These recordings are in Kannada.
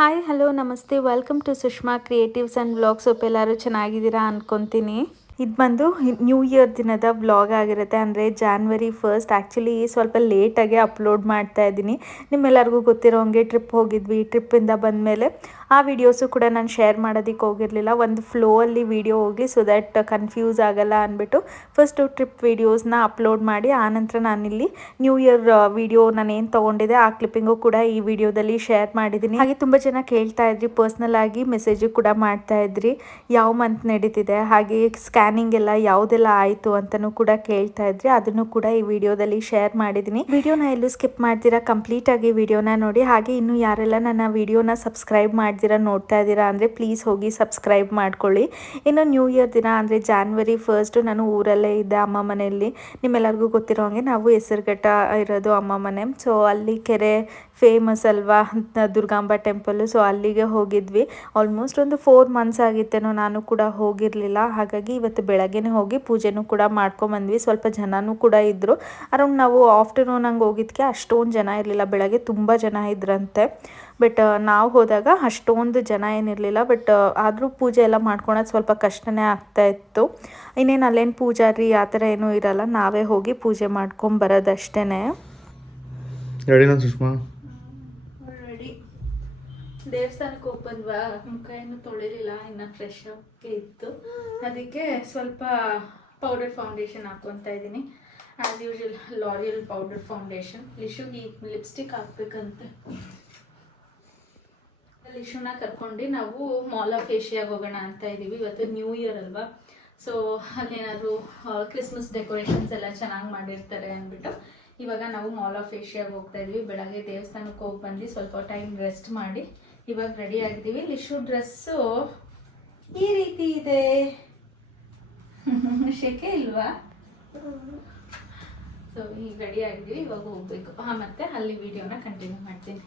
ಹಾಯ್ ಹಲೋ ನಮಸ್ತೆ welcome to Sushma creatives and vlogs. ಎಲ್ಲರೂ ಚೆನ್ನಾಗಿದ್ದೀರಾ ಅಂದ್ಕೊತೀನಿ. ಇದು ಬಂದು ನ್ಯೂ ಇಯರ್ ದಿನದ ವ್ಲಾಗ್ ಆಗಿರುತ್ತೆ, ಅಂದರೆ ಜಾನ್ವರಿ 1. ಆ್ಯಕ್ಚುಲಿ ಸ್ವಲ್ಪ ಲೇಟಾಗಿ ಅಪ್ಲೋಡ್ ಮಾಡ್ತಾ ಇದ್ದೀನಿ. ನಿಮ್ಮೆಲ್ಲರಿಗೂ ಗೊತ್ತಿರೋ ಹಂಗೆ ಟ್ರಿಪ್ ಹೋಗಿದ್ವಿ. ಟ್ರಿಪ್ಪಿಂದ ಬಂದಮೇಲೆ ಆ ವಿಡಿಯೋಸು ಕೂಡ ನಾನು ಶೇರ್ ಮಾಡೋದಕ್ಕೆ ಹೋಗಿರಲಿಲ್ಲ. ಒಂದು ಫ್ಲೋಯಲ್ಲಿ ವಿಡಿಯೋ ಹೋಗಿ ಸೊ ದ್ಯಾಟ್ ಕನ್ಫ್ಯೂಸ್ ಆಗಲ್ಲ ಅಂದ್ಬಿಟ್ಟು ಫಸ್ಟು ಟ್ರಿಪ್ ವೀಡಿಯೋಸ್ನ ಅಪ್ಲೋಡ್ ಮಾಡಿ ಆನಂತರ ನಾನಿಲ್ಲಿ ನ್ಯೂ ಇಯರ್ ವಿಡಿಯೋ ನಾನು ಏನು ತೊಗೊಂಡಿದ್ದೆ ಆ ಕ್ಲಿಪ್ಪಿಂಗು ಕೂಡ ಈ ವಿಡಿಯೋದಲ್ಲಿ ಶೇರ್ ಮಾಡಿದ್ದೀನಿ. ಹಾಗೆ ತುಂಬ ಜನ ಕೇಳ್ತಾ ಇದ್ರಿ, ಪರ್ಸ್ನಲ್ ಆಗಿ ಮೆಸೇಜು ಕೂಡ ಮಾಡ್ತಾ ಇದ್ರಿ ಯಾವ ಮಂತ್ ನಡೀತಿದೆ, ಹಾಗೆ ಸ್ಕ್ಯಾನಿಂಗ್ ಎಲ್ಲ ಯಾವುದೆಲ್ಲ ಆಯಿತು ಅಂತಲೂ ಕೂಡ ಕೇಳ್ತಾ ಇದ್ರಿ. ಅದನ್ನು ಕೂಡ ಈ ವಿಡಿಯೋದಲ್ಲಿ ಶೇರ್ ಮಾಡಿದ್ದೀನಿ. ವಿಡಿಯೋನ ಎಲ್ಲೂ ಸ್ಕಿಪ್ ಮಾಡ್ತೀರಾ, ಕಂಪ್ಲೀಟ್ ಆಗಿ ವಿಡಿಯೋನ ನೋಡಿ. ಹಾಗೆ ಇನ್ನು ಯಾರೆಲ್ಲ ನನ್ನ ವಿಡಿಯೋನ ಸಬ್ಸ್ಕ್ರೈಬ್ ಮಾಡ್ತೀರಾ ನೋಡ್ತಾ ಇದ್ದೀರಾ ಅಂದರೆ ಪ್ಲೀಸ್ ಹೋಗಿ ಸಬ್ಸ್ಕ್ರೈಬ್ ಮಾಡ್ಕೊಳ್ಳಿ. ಇನ್ನು ನ್ಯೂ ಇಯರ್ ದಿನ ಅಂದರೆ ಜಾನ್ವರಿ 1 ನಾನು ಊರಲ್ಲೇ ಇದ್ದೆ, ಅಮ್ಮ ಮನೆಯಲ್ಲಿ. ನಿಮ್ಮೆಲ್ಲರಿಗೂ ಗೊತ್ತಿರೋ ಹಾಗೆ ನಾವು ಹೆಸರುಘಟ್ಟ ಇರೋದು ಅಮ್ಮ ಮನೆ. ಸೊ ಅಲ್ಲಿ ಕೆರೆ ಫೇಮಸ್ ಅಲ್ವಾ, ದುರ್ಗಾಂಬ ಟೆಂಪಲ್ಲು. ಸೊ ಅಲ್ಲಿಗೆ ಹೋಗಿದ್ವಿ. ಆಲ್ಮೋಸ್ಟ್ ಒಂದು 4 ಮಂತ್ಸ್ ಆಗಿತ್ತೇನೋ ನಾನು ಕೂಡ ಹೋಗಿರಲಿಲ್ಲ. ಹಾಗಾಗಿ ಇವತ್ತು ಬೆಳಗ್ಗೆನೇ ಹೋಗಿ ಪೂಜೆನೂ ಕೂಡ ಮಾಡ್ಕೊಂಬಂದ್ವಿ. ಸ್ವಲ್ಪ ಜನನೂ ಕೂಡ ಇದ್ದರು. ಅರೌಂಡ್ ನಾವು ಆಫ್ಟರ್ನೂನ್ ಹಂಗೆ ಹೋಗಿದ್ದಕ್ಕೆ ಅಷ್ಟೊಂದು ಜನ ಇರಲಿಲ್ಲ, ಬೆಳಗ್ಗೆ ತುಂಬ ಜನ ಇದ್ರಂತೆ. ಬಟ್ ನಾವು ಹೋದಾಗ ಅಷ್ಟೊಂದು ಜನ ಏನಿರಲಿಲ್ಲ. ಬಟ್ ಆದರೂ ಪೂಜೆ ಎಲ್ಲ ಮಾಡ್ಕೊಳೋದು ಸ್ವಲ್ಪ ಕಷ್ಟನೇ ಆಗ್ತಾಯಿತ್ತು. ಇನ್ನೇನು ಅಲ್ಲೇನು ಪೂಜಾರಿ ಆ ಥರ ಏನೂ ಇರಲ್ಲ, ನಾವೇ ಹೋಗಿ ಪೂಜೆ ಮಾಡ್ಕೊಂಬರೋದಷ್ಟೇ. ರೆಡಿನಾ ಸುಷ್ಮಾ? ರೆಡಿ. ದೇವಸ್ಥಾನಕ್ಕೆ ಹೋಗಿ ಬಂದ್ವಾ, ಮುಖ ಏನು ತೊಳಿಲಿಲ್ಲ, ಇನ್ನು ಫ್ರೆಶ್ ಆಗಿ ಇತ್ತು. ಅದಕ್ಕೆ ಸ್ವಲ್ಪ ಪೌಡರ್ ಫೌಂಡೇಶನ್ ಹಾಕ್ಕೊತಾ ಇದ್ದೀನಿ. As usual L'Oreal powder foundation. ಲಿಶುಗೆ ಲಿಪ್ಸ್ಟಿಕ್ ಹಾಕ್ಬೇಕಂತೆ. ಲಿಶುನ ಕರ್ಕೊಂಡು ನಾವು ಮಾಲ್ ಆಫ್ ಏಷ್ಯಾಗೆ ಹೋಗೋಣ ಅಂತ ಇದ್ದೀವಿ. ಇವತ್ತು ನ್ಯೂ ಇಯರ್ ಅಲ್ವಾ, ಸೊ ಅಲ್ಲೇನಾದರೂ ಕ್ರಿಸ್ಮಸ್ ಡೆಕೋರೇಷನ್ಸ್ ಎಲ್ಲ ಚೆನ್ನಾಗಿ ಮಾಡಿರ್ತಾರೆ ಅಂದ್ಬಿಟ್ಟು ಇವಾಗ ನಾವು ಮಾಲ್ ಆಫ್ ಏಷ್ಯಾಗೆ ಹೋಗ್ತಾ ಇದ್ವಿ. ಬೆಳಗ್ಗೆ ದೇವಸ್ಥಾನಕ್ಕೆ ಹೋಗಿ ಬಂದು ಸ್ವಲ್ಪ ಟೈಮ್ ರೆಸ್ಟ್ ಮಾಡಿ ಇವಾಗ ರೆಡಿ ಆಗಿದ್ದೀವಿ. ಲಿಶು ಡ್ರೆಸ್ಸು ಈ ರೀತಿ ಇದೆ, ಶೆಕೆ ಇಲ್ವಾ? ಸೊ ಈಗ ರೆಡಿ ಆಗಿದ್ದೀವಿ, ಇವಾಗ ಹೋಗ್ಬೇಕು. ಮತ್ತೆ ಅಲ್ಲಿ ವಿಡಿಯೋನ ಕಂಟಿನ್ಯೂ ಮಾಡ್ತೀನಿ.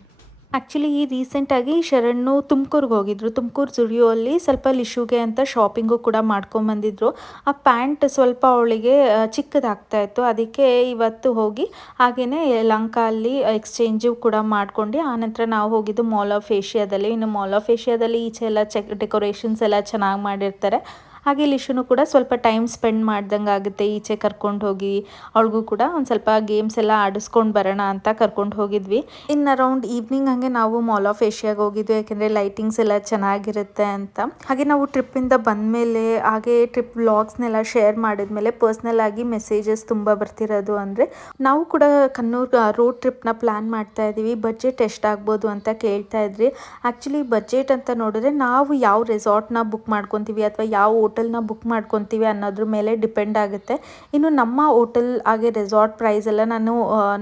ಆ್ಯಕ್ಚುಲಿ ರೀಸೆಂಟಾಗಿ ಶರಣು ತುಮಕೂರಿಗೆ ಹೋಗಿದ್ರು. ತುಮಕೂರು ಜುಡಿಯೋ ಅಲ್ಲಿ ಸ್ವಲ್ಪ ಲಿಶುಗೆ ಅಂತ ಶಾಪಿಂಗು ಕೂಡ ಮಾಡ್ಕೊಂಬಂದಿದ್ರು. ಆ ಪ್ಯಾಂಟ್ ಸ್ವಲ್ಪ ಅವಳಿಗೆ ಚಿಕ್ಕದಾಗ್ತಾಯಿತ್ತು, ಅದಕ್ಕೆ ಇವತ್ತು ಹೋಗಿ ಹಾಗೆಯೇ ಯಲಹಂಕ ಅಲ್ಲಿ ಎಕ್ಸ್ಚೇಂಜು ಕೂಡ ಮಾಡ್ಕೊಂಡು ಆನಂತರ ನಾವು ಹೋಗಿದ್ದು ಮಾಲ್ ಆಫ್ ಏಷ್ಯಾದಲ್ಲಿ. ಇನ್ನು ಮಾಲ್ ಆಫ್ ಏಷ್ಯಾದಲ್ಲಿ ಈಚೆ ಎಲ್ಲ ಡೆಕೋರೇಷನ್ಸ್ ಎಲ್ಲ ಚೆನ್ನಾಗಿ ಮಾಡಿರ್ತಾರೆ. ಹಾಗೆ ಲಿಶುನು ಕೂಡ ಸ್ವಲ್ಪ ಟೈಮ್ ಸ್ಪೆಂಡ್ ಮಾಡ್ದಂಗೆ ಆಗುತ್ತೆ, ಈಚೆ ಕರ್ಕೊಂಡು ಹೋಗಿ ಅವಳಿಗೂ ಕೂಡ ಒಂದು ಸ್ವಲ್ಪ ಗೇಮ್ಸ್ ಎಲ್ಲ ಆಡಿಸ್ಕೊಂಡು ಬರೋಣ ಅಂತ ಕರ್ಕೊಂಡು ಹೋಗಿದ್ವಿ. ಇನ್ನು ಅರೌಂಡ್ ಈವ್ನಿಂಗ್ ಹಾಗೆ ನಾವು ಮಾಲ್ ಆಫ್ ಏಷ್ಯಾಗೆ ಹೋಗಿದ್ವಿ, ಯಾಕೆಂದರೆ ಲೈಟಿಂಗ್ಸ್ ಎಲ್ಲ ಚೆನ್ನಾಗಿರುತ್ತೆ ಅಂತ. ಹಾಗೆ ನಾವು ಟ್ರಿಪ್ಪಿಂದ ಬಂದಮೇಲೆ ಹಾಗೆ ಟ್ರಿಪ್ ವ್ಲಾಗ್ಸ್ನೆಲ್ಲ ಶೇರ್ ಮಾಡಿದ್ಮೇಲೆ ಪರ್ಸ್ನಲ್ ಆಗಿ ಮೆಸೇಜಸ್ ತುಂಬ ಬರ್ತಿರೋದು ಅಂದರೆ ನಾವು ಕೂಡ ಕಣ್ಣೂರು ರೋಡ್ ಟ್ರಿಪ್ನ ಪ್ಲ್ಯಾನ್ ಮಾಡ್ತಾ ಇದ್ದೀವಿ, ಬಡ್ಜೆಟ್ ಎಷ್ಟಾಗ್ಬೋದು ಅಂತ ಕೇಳ್ತಾ ಇದ್ರಿ. ಆ್ಯಕ್ಚುಲಿ ಬಡ್ಜೆಟ್ ಅಂತ ನೋಡಿದ್ರೆ ನಾವು ಯಾವ ರೆಸಾರ್ಟ್ನ ಬುಕ್ ಮಾಡ್ಕೊತೀವಿ ಅಥವಾ ಯಾವ ಹೋಟೆಲ್ನ ಬುಕ್ ಮಾಡ್ಕೊತೀವಿ ಅನ್ನೋದ್ರ ಮೇಲೆ ಡಿಪೆಂಡ್ ಆಗುತ್ತೆ. ಇನ್ನು ನಮ್ಮ ಹೋಟೆಲ್ ಹಾಗೆ ರೆಸಾರ್ಟ್ ಪ್ರೈಸ್ ಎಲ್ಲ ನಾನು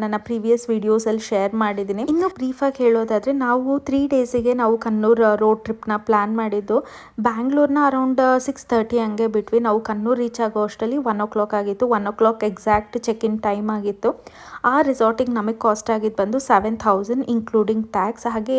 ನನ್ನ ಪ್ರೀವಿಯಸ್ ವಿಡಿಯೋಸಲ್ಲಿ ಶೇರ್ ಮಾಡಿದ್ದೀನಿ. ಇನ್ನು ಬ್ರೀಫಾಗಿ ಹೇಳೋದಾದರೆ ನಾವು 3 ಡೇಸಿಗೆ ನಾವು ಕಣ್ಣೂರು ರೋಡ್ ಟ್ರಿಪ್ನ ಪ್ಲ್ಯಾನ್ ಮಾಡಿದ್ದು. ಬ್ಯಾಂಗ್ಳೂರ್ನ ಅರೌಂಡ್ 6:30 ಹಂಗೆ ಬಿಟ್ವಿ. ನಾವು ಕಣ್ಣೂರು ರೀಚ್ ಆಗೋ ಅಷ್ಟರಲ್ಲಿ 1 o'clock ಆಗಿತ್ತು. 1 o'clock exact check in time ಆಗಿತ್ತು. ಆ ರೆಸಾರ್ಟಿಗೆ ನಮಗೆ ಕಾಸ್ಟ್ ಆಗಿದ್ದು ಬಂದು 7,000 ಇನ್ಕ್ಲೂಡಿಂಗ್ ಟ್ಯಾಕ್ಸ್. ಹಾಗೆ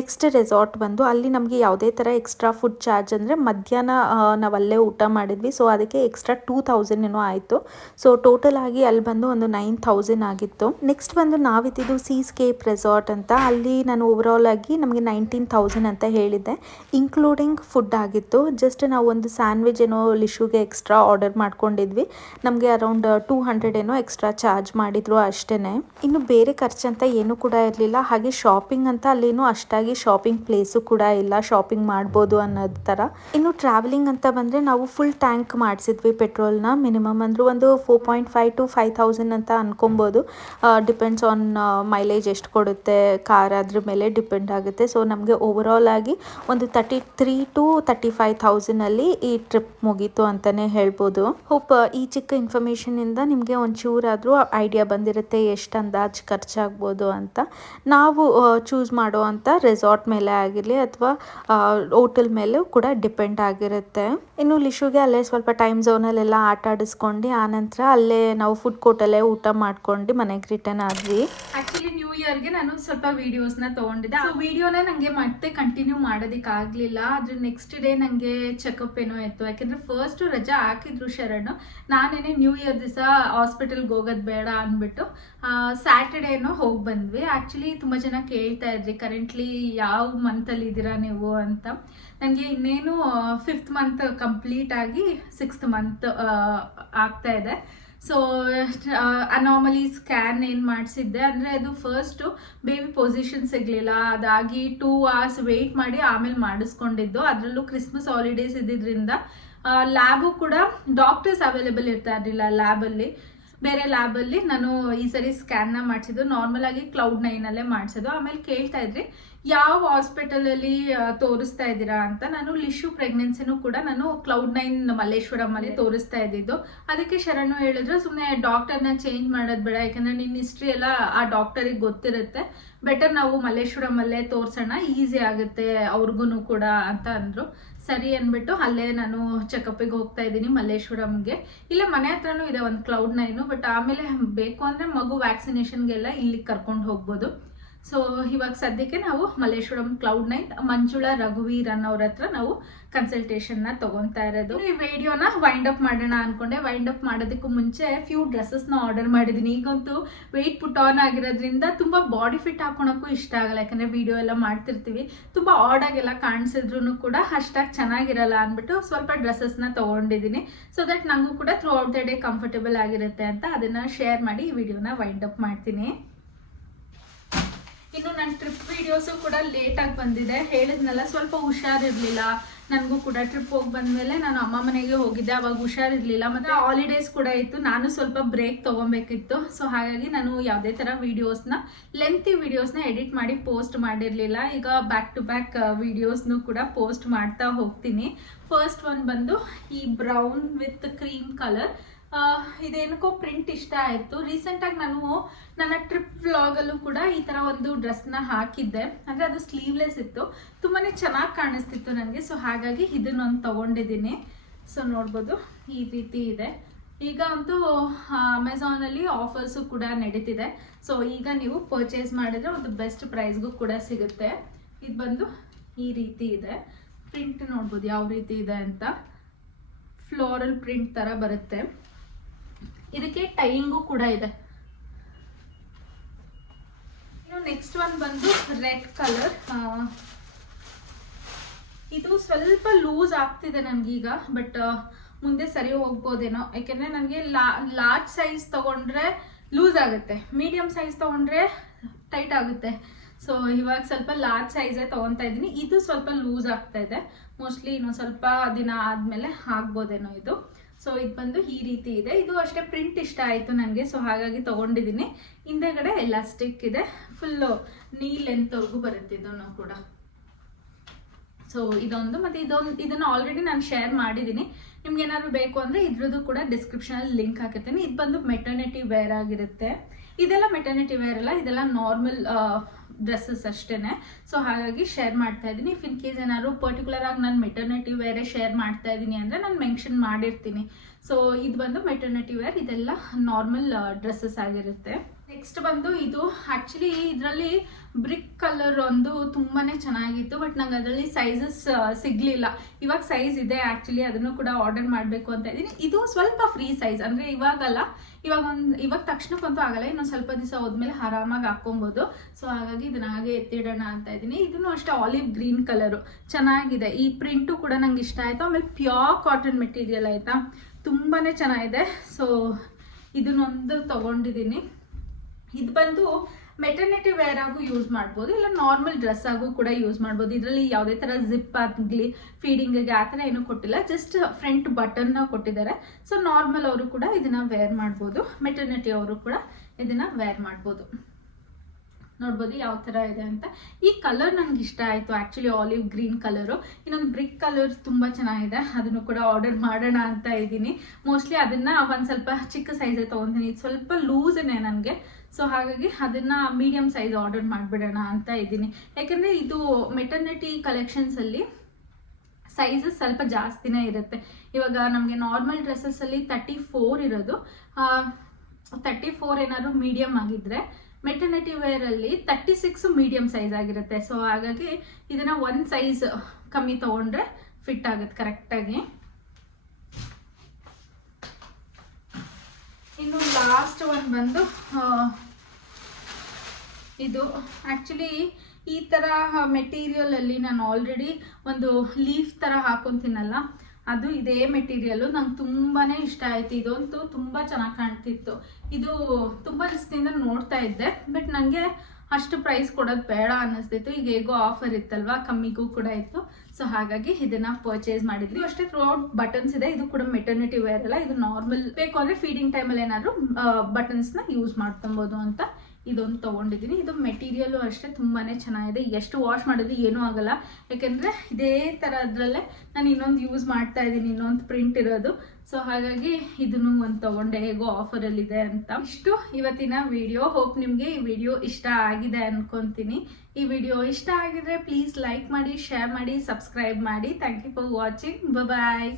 ನೆಕ್ಸ್ಟ್ ರೆಸಾರ್ಟ್ ಬಂದು ಅಲ್ಲಿ ನಮಗೆ ಯಾವುದೇ ಥರ ಎಕ್ಸ್ಟ್ರಾ ಫುಡ್ ಚಾರ್ಜ್ ಅಂದರೆ ಮಧ್ಯಾಹ್ನ ನಾವು ಅಲ್ಲೇ ಊಟ ಮಾಡಿದ್ವಿ, ಸೊ ಅದಕ್ಕೆ ಎಕ್ಸ್ಟ್ರಾ 2,000 ಏನೋ ಆಯಿತು. ಸೊ ಟೋಟಲ್ ಆಗಿ ಅಲ್ಲಿ ಬಂದು ಒಂದು 9,000 ಆಗಿತ್ತು. ನೆಕ್ಸ್ಟ್ ಬಂದು ನಾವಿದ್ದು ಸೀಸ್ಕೇಪ್ ರೆಸಾರ್ಟ್ ಅಂತ, ಅಲ್ಲಿ ನಾನು ಓವರಾಲ್ ಆಗಿ ನಮಗೆ 19,000 ಅಂತ ಹೇಳಿದ್ದೆ, ಇನ್ಕ್ಲೂಡಿಂಗ್ ಫುಡ್ ಆಗಿತ್ತು. ಜಸ್ಟ್ ನಾವು ಒಂದು ಸ್ಯಾಂಡ್ವಿಚ್ ಏನೋ ಲಿಶುಗೆ ಎಕ್ಸ್ಟ್ರಾ ಆರ್ಡರ್ ಮಾಡ್ಕೊಂಡಿದ್ವಿ, ನಮಗೆ ಅರೌಂಡ್ 200 ಏನೋ ಎಕ್ಸ್ಟ್ರಾ ಚಾರ್ಜ್ ಮಾಡಿದ್ರು ಅಷ್ಟೇ. ಇನ್ನು ಬೇರೆ ಖರ್ಚಂತ ಏನೂ ಕೂಡ ಇರಲಿಲ್ಲ. ಹಾಗೆ ಶಾಪಿಂಗ್ ಅಂತ ಅಲ್ಲೇನು ಅಷ್ಟಾಗಿ ಶಾಪಿಂಗ್ ಪ್ಲೇಸು ಕೂಡ ಇಲ್ಲ, ಶಾಪಿಂಗ್ ಮಾಡ್ಬೋದು ಅನ್ನೋದು ಥರ. ಇನ್ನು ಟ್ರಾವೆಲಿಂಗ್ ಅಂತ ಬಂದರೆ ನಾವು ಫುಲ್ ಟ್ಯಾಂಕ್ ಮಾಡಿಸಿದ್ವಿ ಪೆಟ್ರೋಲ್ನ. ಮಿನಿಮಮ್ ಅಂದರೂ ಒಂದು 4.5 to 5,000 ಅಂತ ಅನ್ಕೊಬೋದು. ಡಿಪೆಂಡ್ಸ್ ಆನ್ ಮೈಲೇಜ್ ಎಷ್ಟು ಕೊಡುತ್ತೆ ಕಾರ್, ಅದ್ರ ಮೇಲೆ ಡಿಪೆಂಡ್ ಆಗುತ್ತೆ. ಸೊ ನಮಗೆ ಓವರಾಲ್ ಆಗಿ ಒಂದು 33 to 35,000 ಈ ಟ್ರಿಪ್ ಮುಗೀತು ಅಂತಲೇ ಹೇಳ್ಬೋದು. ಹೋಪ್ ಈ ಚಿಕ್ಕ ಇನ್ಫಾರ್ಮೇಷನಿಂದ ನಿಮಗೆ ಒಂಚೂರಾದರೂ ಐಡಿಯಾ ಬಂದಿರುತ್ತೆ ಎಷ್ಟು ಅಂದಾಜು ಖರ್ಚಾಗ್ಬೋದು ಅಂತ. ನಾವು ಚೂಸ್ ಮಾಡೋ ಅಂಥ ರೆಸಾರ್ಟ್ ಮೇಲೆ ಆಗಿರಲಿ ಅಥವಾ ಹೋಟೆಲ್ ಮೇಲೂ ಕೂಡ ಡಿಪೆಂಡ್ ಆಗಿರುತ್ತೆ. ಇನ್ನು ಲಿಶುಗೆ ಅಲ್ಲೇ ಸ್ವಲ್ಪ ಟೈಮ್ ಝೋನಲ್ಲೆಲ್ಲ ಆಟ ಆಡಿಸ್ಕೊಂಡು ಆನಂತರ ಅಲ್ಲೇ ನಾವು ಫುಡ್ ಕೋರ್ಟಲ್ಲೇ ಊಟ ಮಾಡ್ಕೊಂಡು ಮನೆಗೆ ರಿಟರ್ನ್ ಆದ್ವಿ. ಆ್ಯಕ್ಚುಲಿ ನ್ಯೂ ಇಯರ್ಗೆ ನಾನು ಸ್ವಲ್ಪ ವೀಡಿಯೋಸ್ನ ತೊಗೊಂಡಿದ್ದೆ. ಆ ವಿಡಿಯೋನ ನನಗೆ ಮತ್ತೆ ಕಂಟಿನ್ಯೂ ಮಾಡೋದಕ್ಕಾಗಲಿಲ್ಲ. ಅದ್ರ ನೆಕ್ಸ್ಟ್ ಡೇ ನನಗೆ ಚೆಕಪ್ ಏನೋ ಇತ್ತು, ಯಾಕೆಂದರೆ ಫಸ್ಟು ರಜಾ ಹಾಕಿದ್ರು ಶರಣು. ನಾನೇನೆ ನ್ಯೂ ಇಯರ್ ದಿವಸ ಹಾಸ್ಪಿಟಲ್ಗೆ ಹೋಗೋದು ಬೇಡ ಅಂದ್ಬಿಟ್ಟು ಸ್ಯಾಟರ್ಡೇನೋ ಹೋಗಿ ಬಂದ್ವಿ. ಆ್ಯಕ್ಚುಲಿ ತುಂಬ ಜನ ಕೇಳ್ತಾ ಇದ್ರಿ ಕರೆಂಟ್ಲಿ ಯಾವ ಮಂತಲ್ಲಿ ಇದ್ದೀರಾ ನೀವು ಅಂತ. ನನಗೆ ಇನ್ನೇನು 5th ಮಂತ್ ಕಂಪ್ಲೀಟ್ ಆಗಿ 6th ಮಂತ್ ಆಗ್ತಾ ಇದೆ. ಸೊ ಅನಾಮಲಿ ಸ್ಕ್ಯಾನ್ ಏನು ಮಾಡಿಸಿದ್ದೆ ಅಂದರೆ ಅದು ಫಸ್ಟು ಬೇಬಿ ಪೊಸಿಷನ್ ಸಿಗಲಿಲ್ಲ, ಅದಾಗಿ 2 hours ವೆಯ್ಟ್ ಮಾಡಿ ಆಮೇಲೆ ಮಾಡಿಸ್ಕೊಂಡಿದ್ದು. ಅದರಲ್ಲೂ ಕ್ರಿಸ್ಮಸ್ ಹಾಲಿಡೇಸ್ ಇದ್ದಿದ್ದರಿಂದ ಲ್ಯಾಬು ಕೂಡ ಡಾಕ್ಟರ್ಸ್ ಅವೈಲೇಬಲ್ ಇರ್ತಾ ಇರಲಿಲ್ಲ ಲ್ಯಾಬಲ್ಲಿ. ಬೇರೆ ಲ್ಯಾಬಲ್ಲಿ ನಾನು ಈ ಸರಿ ಸ್ಕ್ಯಾನ್ನ ಮಾಡಿಸಿದ್ದು, ನಾರ್ಮಲ್ ಆಗಿ Cloud9 ಮಾಡಿಸೋದು. ಆಮೇಲೆ ಕೇಳ್ತಾ ಇದ್ರಿ ಯಾವ ಹಾಸ್ಪಿಟಲಲ್ಲಿ ತೋರಿಸ್ತಾ ಇದ್ದೀರಾ ಅಂತ. ನಾನು ಲಿಶು ಪ್ರೆಗ್ನೆನ್ಸಿನೂ ಕೂಡ ನಾನು Cloud9 ಮಲ್ಲೇಶ್ವರಮಲ್ಲಿ ತೋರಿಸ್ತಾ ಇದ್ದಿದ್ದು. ಅದಕ್ಕೆ ಶರಣು ಹೇಳಿದ್ರು ಸುಮ್ಮನೆ ಡಾಕ್ಟರ್ನ ಚೇಂಜ್ ಮಾಡೋದು ಬೇಡ, ಯಾಕಂದರೆ ನಿನ್ನ ಹಿಸ್ಟ್ರಿ ಎಲ್ಲ ಆ ಡಾಕ್ಟರಿಗೆ ಗೊತ್ತಿರುತ್ತೆ, ಬೆಟರ್ ನಾವು ಮಲ್ಲೇಶ್ವರಮಲ್ಲೇ ತೋರಿಸೋಣ, ಈಸಿ ಆಗುತ್ತೆ ಅವ್ರಿಗೂ ಕೂಡ ಅಂತ ಅಂದರು. ಸರಿ ಅಂದ್ಬಿಟ್ಟು ಅಲ್ಲೇ ನಾನು ಚೆಕಪ್ಪಿಗೆ ಹೋಗ್ತಾ ಇದ್ದೀನಿ ಮಲ್ಲೇಶ್ವರಂಗೆ. ಇಲ್ಲೇ ಮನೆ ಹತ್ರನೂ ಇದೆ ಒಂದು Cloud9, ಬಟ್ ಆಮೇಲೆ ಬೇಕು ಅಂದರೆ ಮಗು ವ್ಯಾಕ್ಸಿನೇಷನ್ಗೆಲ್ಲ ಇಲ್ಲಿಗೆ ಕರ್ಕೊಂಡು ಹೋಗ್ಬೋದು. ಸೊ ಇವಾಗ ಸದ್ಯಕ್ಕೆ ನಾವು ಮಲ್ಲೇಶ್ವರಂ Cloud9 ಮಂಜುಳಾ ರಘುವೀರ್ ಅನ್ನೋರ ಹತ್ರ ನಾವು ಕನ್ಸಲ್ಟೇಷನ್ನ ತೊಗೊತಾ ಇರೋದು. ಈ ವಿಡಿಯೋನ ವೈಂಡ್ ಅಪ್ ಮಾಡೋಣ ಅಂದ್ಕೊಂಡೆ. ವೈಂಡ್ ಅಪ್ ಮಾಡೋದಕ್ಕೂ ಮುಂಚೆ ಫ್ಯೂ ಡ್ರೆಸ್ಸಸ್ನ ಆರ್ಡರ್ ಮಾಡಿದ್ದೀನಿ. ಈಗಂತೂ ವೆಯ್ಟ್ ಪುಟ್ ಆನ್ ಆಗಿರೋದ್ರಿಂದ ತುಂಬ ಬಾಡಿ ಫಿಟ್ ಹಾಕೊಳಕ್ಕೂ ಇಷ್ಟ ಆಗಲ್ಲ, ಯಾಕಂದರೆ ವಿಡಿಯೋ ಎಲ್ಲ ಮಾಡ್ತಿರ್ತೀವಿ, ತುಂಬ ಆಡಾಗೆಲ್ಲ ಕಾಣಿಸಿದ್ರು ಕೂಡ ಅಷ್ಟಾಗಿ ಚೆನ್ನಾಗಿರಲ್ಲ ಅಂದ್ಬಿಟ್ಟು ಸ್ವಲ್ಪ ಡ್ರೆಸ್ಸಸ್ನ ತೊಗೊಂಡಿದ್ದೀನಿ. ಸೊ ದಟ್ ನನಗೂ ಕೂಡ through out the day comfortable ಆಗಿರುತ್ತೆ ಅಂತ ಅದನ್ನು ಶೇರ್ ಮಾಡಿ ಈ ವಿಡಿಯೋನ ವೈಂಡ್ ಅಪ್ ಮಾಡ್ತೀನಿ. ಇನ್ನು ನನ್ನ ಟ್ರಿಪ್ ವಿಡಿಯೋಸು ಕೂಡ ಲೇಟಾಗಿ ಬಂದಿದೆ. ಹೇಳಿದ್ನಲ್ಲ ಸ್ವಲ್ಪ ಹುಷಾರಿರಲಿಲ್ಲ ನನಗೂ ಕೂಡ. ಟ್ರಿಪ್ ಹೋಗಿ ಬಂದಮೇಲೆ ನಾನು ಅಮ್ಮ ಮನೆಗೆ ಹೋಗಿದ್ದೆ, ಅವಾಗ ಹುಷಾರಿರಲಿಲ್ಲ, ಮತ್ತು ಹಾಲಿಡೇಸ್ ಕೂಡ ಇತ್ತು, ನಾನು ಸ್ವಲ್ಪ ಬ್ರೇಕ್ ತೊಗೊಬೇಕಿತ್ತು. ಸೊ ಹಾಗಾಗಿ ನಾನು ಯಾವುದೇ ಥರ ವೀಡಿಯೋಸ್ನ ಲೆಂತಿ ವೀಡಿಯೋಸ್ನ ಎಡಿಟ್ ಮಾಡಿ ಪೋಸ್ಟ್ ಮಾಡಿರಲಿಲ್ಲ. ಈಗ ಬ್ಯಾಕ್ ಟು ಬ್ಯಾಕ್ ವೀಡಿಯೋಸ್ನು ಕೂಡ ಪೋಸ್ಟ್ ಮಾಡ್ತಾ ಹೋಗ್ತೀನಿ. ಫಸ್ಟ್ ಒನ್ ಬಂದು ಈ ಬ್ರೌನ್ ವಿತ್ ಕ್ರೀಮ್ ಕಲರ್. ಇದೇನಕ್ಕೋ ಪ್ರಿಂಟ್ ಇಷ್ಟ ಆಯಿತು. ರೀಸೆಂಟಾಗಿ ನಾನು ನನ್ನ ಟ್ರಿಪ್ ವ್ಲಾಗಲ್ಲೂ ಕೂಡ ಈ ಥರ ಒಂದು ಡ್ರೆಸ್ನ ಹಾಕಿದ್ದೆ, ಅಂದರೆ ಅದು ಸ್ಲೀವ್ಲೆಸ್ ಇತ್ತು, ತುಂಬಾ ಚೆನ್ನಾಗಿ ಕಾಣಿಸ್ತಿತ್ತು ನನಗೆ. ಸೊ ಹಾಗಾಗಿ ಇದನ್ನೊಂದು ತೊಗೊಂಡಿದ್ದೀನಿ. ಸೊ ನೋಡ್ಬೋದು ಈ ರೀತಿ ಇದೆ. ಈಗ ಅಂತೂ ಅಮೆಝಾನಲ್ಲಿ ಆಫರ್ಸು ಕೂಡ ನಡೀತಿದೆ. ಸೊ ಈಗ ನೀವು ಪರ್ಚೇಸ್ ಮಾಡಿದ್ರೆ ಒಂದು ಬೆಸ್ಟ್ ಪ್ರೈಸ್ಗೂ ಕೂಡ ಸಿಗುತ್ತೆ. ಇದು ಬಂದು ಈ ರೀತಿ ಇದೆ. ಪ್ರಿಂಟ್ ನೋಡ್ಬೋದು ಯಾವ ರೀತಿ ಇದೆ ಅಂತ. ಫ್ಲೋರಲ್ ಪ್ರಿಂಟ್ ಥರ ಬರುತ್ತೆ. ಇದಕ್ಕೆ ಟೈಯಿಂಗು ಕೂಡ ಇದೆ. ಇನ್ನು ನೆಕ್ಸ್ಟ್ ಒನ್ ಬಂದು ರೆಡ್ ಕಲರ್. ಇದು ಸ್ವಲ್ಪ ಲೂಸ್ ಆಗ್ತಿದೆ ನನಗೀಗ, ಬಟ್ ಮುಂದೆ ಸರಿ ಹೋಗ್ಬೋದೇನೋ, ಯಾಕೆಂದರೆ ನನಗೆ ಲಾರ್ಜ್ ಸೈಜ್ ತೊಗೊಂಡ್ರೆ ಲೂಸ್ ಆಗುತ್ತೆ, ಮೀಡಿಯಮ್ ಸೈಜ್ ತೊಗೊಂಡ್ರೆ ಟೈಟ್ ಆಗುತ್ತೆ. ಸೊ ಇವಾಗ ಸ್ವಲ್ಪ ಲಾರ್ಜ್ ಸೈಜೇ ತೊಗೊತಾ ಇದ್ದೀನಿ. ಇದು ಸ್ವಲ್ಪ ಲೂಸ್ ಆಗ್ತಾ ಇದೆ, ಮೋಸ್ಟ್ಲಿ ಇನ್ನೊಂದು ಸ್ವಲ್ಪ ದಿನ ಆದಮೇಲೆ ಆಗ್ಬೋದೇನೋ ಇದು. ಸೊ ಇದು ಬಂದು ಈ ರೀತಿ ಇದೆ. ಇದು ಅಷ್ಟೇ ಪ್ರಿಂಟ್ ಇಷ್ಟ ಆಯಿತು ನನಗೆ, ಸೊ ಹಾಗಾಗಿ ತೊಗೊಂಡಿದ್ದೀನಿ. ಹಿಂದೆಗಡೆ ಎಲಾಸ್ಟಿಕ್ ಇದೆ, ಫುಲ್ಲು ನೀ ಲೆಂತ್ವರೆಗೂ ಬರುತ್ತೆ ಇದನ್ನು ಕೂಡ. ಸೊ ಇದೊಂದು, ಮತ್ತು ಇದನ್ನು ಆಲ್ರೆಡಿ ನಾನು ಶೇರ್ ಮಾಡಿದ್ದೀನಿ. ನಿಮ್ಗೆ ಏನಾದ್ರು ಬೇಕು ಅಂದರೆ ಇದ್ರದ್ದು ಕೂಡ ಡಿಸ್ಕ್ರಿಪ್ಷನಲ್ಲಿ ಲಿಂಕ್ ಹಾಕಿರ್ತೀನಿ. ಇದು ಬಂದು ಮೆಟರ್ನಿಟಿ ವೇರ್ ಆಗಿರುತ್ತೆ. ಇದೆಲ್ಲ ಮೆಟರ್ನಿಟಿ ವೇರ್ ಅಲ್ಲ, ಇದೆಲ್ಲ ನಾರ್ಮಲ್ ಡ್ರೆಸ್ಸಸ್ ಅಷ್ಟೇ. ಸೊ ಹಾಗಾಗಿ ಶೇರ್ ಮಾಡ್ತಾ ಇದ್ದೀನಿ. ಇಫ್ ಇನ್ ಕೇಸ್ ಏನಾದ್ರು ಪರ್ಟಿಕ್ಯುಲರ್ ಆಗಿ ನಾನು ಮೆಟರ್ನಿಟಿ ವೇರೇ ಶೇರ್ ಮಾಡ್ತಾ ಇದ್ದೀನಿ ಅಂದರೆ ನಾನು ಮೆನ್ಷನ್ ಮಾಡಿರ್ತೀನಿ. ಸೊ ಇದು ಬಂದು ಮೆಟರ್ನಿಟಿ ವೇರ್, ಇದೆಲ್ಲ ನಾರ್ಮಲ್ ಡ್ರೆಸ್ಸಸ್ ಆಗಿರುತ್ತೆ. ನೆಕ್ಸ್ಟ್ ಬಂದು ಇದು ಆ್ಯಕ್ಚುಲಿ ಇದರಲ್ಲಿ ಬ್ರಿಕ್ ಕಲರ್ ಒಂದು ತುಂಬಾ ಚೆನ್ನಾಗಿತ್ತು, ಬಟ್ ನಂಗೆ ಅದರಲ್ಲಿ ಸೈಜಸ್ ಸಿಗಲಿಲ್ಲ. ಇವಾಗ ಸೈಜ್ ಇದೆ ಆ್ಯಕ್ಚುಲಿ, ಅದನ್ನು ಕೂಡ ಆರ್ಡರ್ ಮಾಡಬೇಕು ಅಂತ ಇದ್ದೀನಿ. ಇದು ಸ್ವಲ್ಪ ಫ್ರೀ ಸೈಜ್, ಅಂದರೆ ಇವಾಗಲ್ಲ, ಇವಾಗ ತಕ್ಷಣಕ್ಕಂತೂ ಆಗಲ್ಲ, ಇನ್ನೊಂದು ಸ್ವಲ್ಪ ದಿವಸ ಹೋದ್ಮೇಲೆ ಆರಾಮಾಗಿ ಹಾಕೊಬೋದು. ಸೊ ಹಾಗಾಗಿ ಇದನ್ನ ಹಾಗೆ ಎತ್ತಿಡೋಣ ಅಂತ ಇದ್ದೀನಿ. ಇದನ್ನು ಅಷ್ಟೇ ಆಲಿವ್ ಗ್ರೀನ್ ಕಲರು ಚೆನ್ನಾಗಿದೆ. ಈ ಪ್ರಿಂಟು ಕೂಡ ನಂಗೆ ಇಷ್ಟ ಆಯಿತು. ಆಮೇಲೆ ಪ್ಯೂರ್ ಕಾಟನ್ ಮೆಟೀರಿಯಲ್ ಆಯಿತಾ, ತುಂಬಾ ಚೆನ್ನಾಗಿದೆ. ಸೊ ಇದನ್ನೊಂದು ತೊಗೊಂಡಿದ್ದೀನಿ. ಇದು ಬಂದು ಮೆಟರ್ನಿಟಿ ವೇರ್ ಆಗು ಯೂಸ್ ಮಾಡ್ಬೋದು, ಇಲ್ಲ ನಾರ್ಮಲ್ ಡ್ರೆಸ್ ಆಗು ಕೂಡ ಯೂಸ್ ಮಾಡ್ಬೋದು. ಇದರಲ್ಲಿ ಯಾವುದೇ ಥರ ಜಿಪ್ ಆಗಲಿ ಫೀಡಿಂಗಿಗೆ ಆ ಥರ ಏನೂ ಕೊಟ್ಟಿಲ್ಲ, ಜಸ್ಟ್ ಫ್ರಂಟ್ ಬಟನ್ನ ಕೊಟ್ಟಿದ್ದಾರೆ. ಸೊ ನಾರ್ಮಲ್ ಅವರು ಕೂಡ ಇದನ್ನು ವೇರ್ ಮಾಡ್ಬೋದು, ಮೆಟರ್ನಿಟಿ ಅವರು ಕೂಡ ಇದನ್ನು ವೇರ್ ಮಾಡ್ಬೋದು. ನೋಡ್ಬೋದು ಯಾವ ಥರ ಇದೆ ಅಂತ. ಈ ಕಲರ್ ನನಗೆ ಇಷ್ಟ ಆಯಿತು ಆ್ಯಕ್ಚುಲಿ, ಆಲಿವ್ ಗ್ರೀನ್ ಕಲರು. ಇನ್ನೊಂದು ಬ್ರಿಕ್ ಕಲರ್ ತುಂಬ ಚೆನ್ನಾಗಿದೆ, ಅದನ್ನು ಕೂಡ ಆರ್ಡರ್ ಮಾಡೋಣ ಅಂತ ಇದ್ದೀನಿ. ಮೋಸ್ಟ್ಲಿ ಅದನ್ನು ಒಂದು ಸ್ವಲ್ಪ ಚಿಕ್ಕ ಸೈಜೇ ತೊಗೊತೀನಿ, ಇದು ಸ್ವಲ್ಪ ಲೂಸೇ ನನಗೆ. ಸೊ ಹಾಗಾಗಿ ಅದನ್ನು ಮೀಡಿಯಮ್ ಸೈಜ್ ಆರ್ಡರ್ ಮಾಡಿಬಿಡೋಣ ಅಂತ ಇದ್ದೀನಿ. ಯಾಕೆಂದರೆ ಇದು ಮೆಟರ್ನಿಟಿ ಕಲೆಕ್ಷನ್ಸಲ್ಲಿ ಸೈಜಸ್ ಸ್ವಲ್ಪ ಜಾಸ್ತಿನೇ ಇರುತ್ತೆ. ಇವಾಗ ನಮಗೆ ನಾರ್ಮಲ್ ಡ್ರೆಸ್ಸಸ್ಸಲ್ಲಿ 34 ಇರೋದು, 34 ಏನಾದರೂ ಮೀಡಿಯಮ್ ಆಗಿದ್ದರೆ ಮೆಟರ್ನಿಟಿ ವೇರಲ್ಲಿ 36 ಮೀಡಿಯಮ್ ಸೈಜ್ ಆಗಿರುತ್ತೆ. ಸೊ ಹಾಗಾಗಿ ಇದನ್ನು ಒಂದು ಸೈಜ್ ಕಮ್ಮಿ ತೊಗೊಂಡ್ರೆ ಫಿಟ್ ಆಗುತ್ತೆ ಕರೆಕ್ಟಾಗಿ. ಇನ್ನು ಲಾಸ್ಟ್ ಒಂದು ಬಂದು ಇದು ಆ್ಯಕ್ಚುಲಿ ಈ ಥರ ಮೆಟೀರಿಯಲಲ್ಲಿ ನಾನು ಆಲ್ರೆಡಿ ಒಂದು ಲೀಫ್ ಥರ ಹಾಕೊತೀನಲ್ಲ, ಅದು ಇದೇ ಮೆಟೀರಿಯಲ್ಲು ನಂಗೆ ತುಂಬಾ ಇಷ್ಟ ಆಯಿತು. ಇದಂತೂ ತುಂಬ ಚೆನ್ನಾಗಿ ಕಾಣ್ತಿತ್ತು. ಇದು ತುಂಬ ದಿವಸದಿಂದ ನೋಡ್ತಾ ಇದ್ದೆ, ಬಟ್ ನನಗೆ ಅಷ್ಟು ಪ್ರೈಸ್ ಕೊಡೋದು ಬೇಡ ಅನ್ನಿಸ್ತಿತ್ತು. ಈಗ ಹೇಗೋ ಆಫರ್ ಇತ್ತಲ್ವಾ, ಕಮ್ಮಿಗೂ ಕೂಡ ಇತ್ತು. ಸೊ ಹಾಗಾಗಿ ಇದನ್ನ ಪರ್ಚೇಸ್ ಮಾಡಿದ್ವಿ. ಅಷ್ಟೇ ಥ್ರೂ ಔಟ್ ಬಟನ್ಸ್ ಇದೆ. ಇದು ಕೂಡ ಮೆಟರ್ನಿಟಿ ವೇರ್ ಅಲ್ಲ, ಇದು ನಾರ್ಮಲ್ ಬೇಕು ಅಂದರೆ ಫೀಡಿಂಗ್ ಟೈಮಲ್ಲಿ ಏನಾದರೂ ಬಟನ್ಸ್ನ ಯೂಸ್ ಮಾಡ್ಕೊಬೋದು ಅಂತ ಇದೊಂದು ತೊಗೊಂಡಿದ್ದೀನಿ. ಇದು ಮೆಟೀರಿಯಲ್ಲು ಅಷ್ಟೇ ತುಂಬಾ ಚೆನ್ನಾಗಿದೆ. ಎಷ್ಟು ವಾಶ್ ಮಾಡಿದ್ರು ಏನೂ ಆಗಲ್ಲ, ಯಾಕೆಂದರೆ ಇದೇ ಥರದ್ರಲ್ಲೇ ನಾನು ಇನ್ನೊಂದು ಯೂಸ್ ಮಾಡ್ತಾ ಇದ್ದೀನಿ, ಇನ್ನೊಂದು ಪ್ರಿಂಟ್ ಇರೋದು. ಸೊ ಹಾಗಾಗಿ ಇದನ್ನು ಒಂದು ತೊಗೊಂಡೆ, ಹೇಗೋ ಆಫರಲ್ಲಿದೆ ಅಂತ. ಇಷ್ಟು ಇವತ್ತಿನ ವಿಡಿಯೋ. ಹೋಪ್ ನಿಮಗೆ ಈ ವಿಡಿಯೋ ಇಷ್ಟ ಆಗಿದೆ ಅನ್ಕೊತೀನಿ. ಈ ವಿಡಿಯೋ ಇಷ್ಟ ಆಗಿದ್ರೆ ಪ್ಲೀಸ್ ಲೈಕ್ ಮಾಡಿ, ಶೇರ್ ಮಾಡಿ, ಸಬ್ಸ್ಕ್ರೈಬ್ ಮಾಡಿ. Thank you for watching. Bye.